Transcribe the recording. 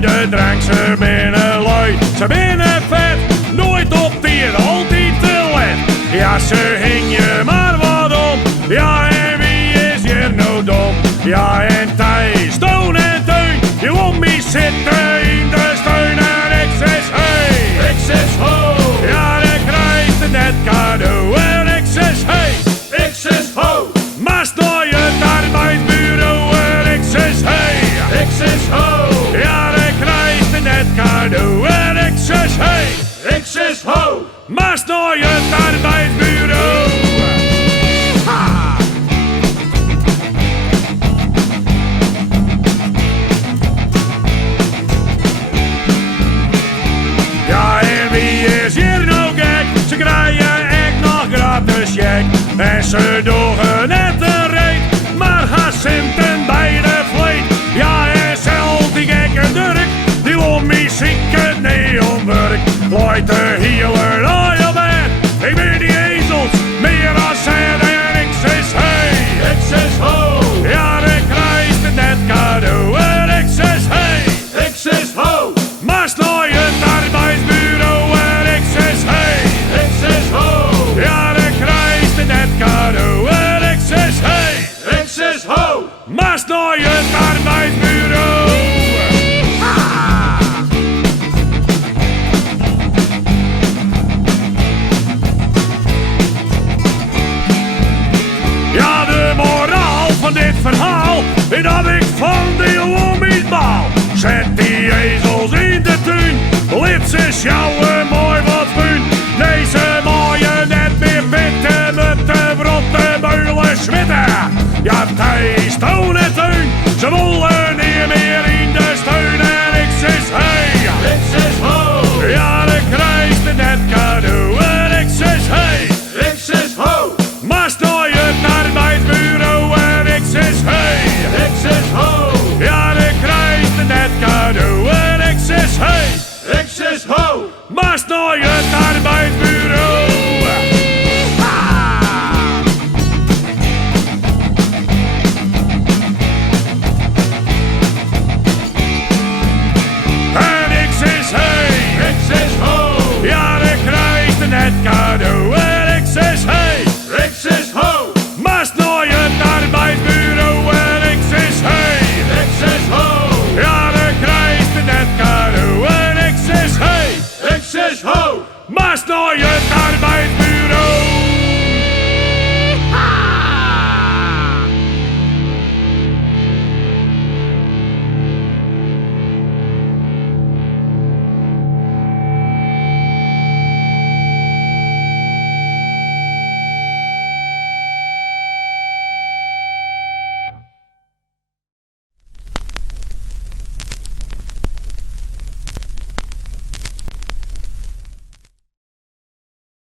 De drank, ze binnen lui, ze binnen vet, nooit op tier, altijd te let. Ja, ze hing je maar wat om, ja en wie is hier nou dom? Ja en Thijs, Toon en Teun, je om me zitten in de steun en ik zes hey, ik zes ho. Ja, dan krijgt het net cadeau en ik zes hey, ik zes ho. Maast naar het arbeidsbureau en ik zes hey, ik zes ho. Ja, net cadeau en ik zes hey, ik zes ho. Maast naar het arbeidsbureau. Ha! Ja, en wie is hier nou gek? Ze krijgen echt nog gratis check. En ze doen net een reet, maar gaan centen bij de vleet. Ja, en zelf die gekke Dirk, die wil muziek en neonwerk. Luid de healer, oh je bent, ik ben die ezels, meer als zet en ik zes hey, ik zes ho. Ja, dan krijgt het net cadeau en ik zes hey, ik zes ho. Maast naar het arbeidsbureau en ik zes hey, ik zes ho. Ja, dan krijgt het net cadeau en ik zes hey, ik zes ho. Maast naar het arbeidsbureau. Ja, de moraal van dit verhaal is dat ik van de jongens baal. Zet die ezels in de tuin, liet ze sjouwen mooi wat punt. Deze mooie net meer pitten met de vrotte beulen zwitten. Ja, Thijs, Toon en Teun, ze willen niet meer in de steun en ik zes hey, ik zes ho. Ja, dan krijgt het net cadeau en ik zes hey, ik zes ho. Maast naar het arbeidsbureau en ik zes hey, ik zes ho. Ja, dan krijgt het net cadeau en ik zes hey, ik zes ho. Maast naar